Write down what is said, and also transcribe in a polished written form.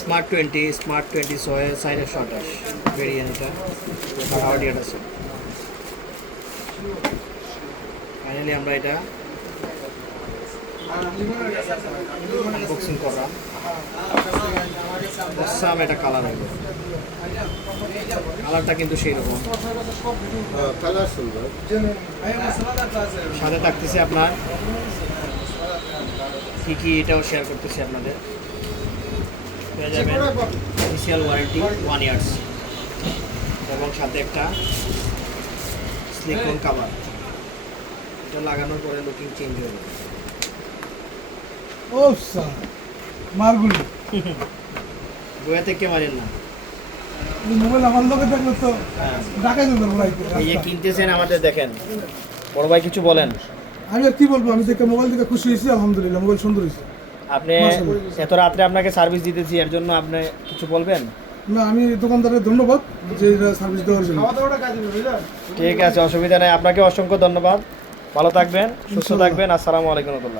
Smart 20 সাইডে short ভেরিয়েন্টটা হাওয়ার্ডিয়ান আছে। Finally আমরা এটা আনবক্সিং করলাম। অসাম এটা কালার হবে, কালারটা কিন্তু সেই রকম কালার সুন্দর। সাথে থাকতেছে আপনার কি এটাও শেয়ার করতেছি আপনাদের। পেয়ে যাবেন অফিসিয়াল ওয়ারেন্টি 1 ইয়ার্স এবং সাথে একটা সিলিকন কভার। এটা লাগানোর পরে লুকিং চেঞ্জ হবে। ও স্যার মারগুলি গোয়াতে কে মারেন না। এই মোবাইল আমার লোকে দেখলে তো ঢাকায় যেত এই যে কিনতেছেন আমাদের দেখেন। বড় ভাই কিছু বলেন। আমি আর কি বলবো, আমি দেখে মোবাইল থেকে খুশি হয়েছি, আলহামদুলিল্লাহ মোবাইল সুন্দর হয়েছে। আপনি এত রাত্রে আপনাকে সার্ভিস দিতেছি, এর জন্য আপনি কিছু বলবেন? না, আমি দোকানদারের ধন্যবাদ যে সার্ভিস দেওয়ার জন্য। ঠিক আছে, অসুবিধা নেই। আপনাকে অসংখ্য ধন্যবাদ। ভালো থাকবেন, সুস্থ থাকবেন। আসসালামু আলাইকুম।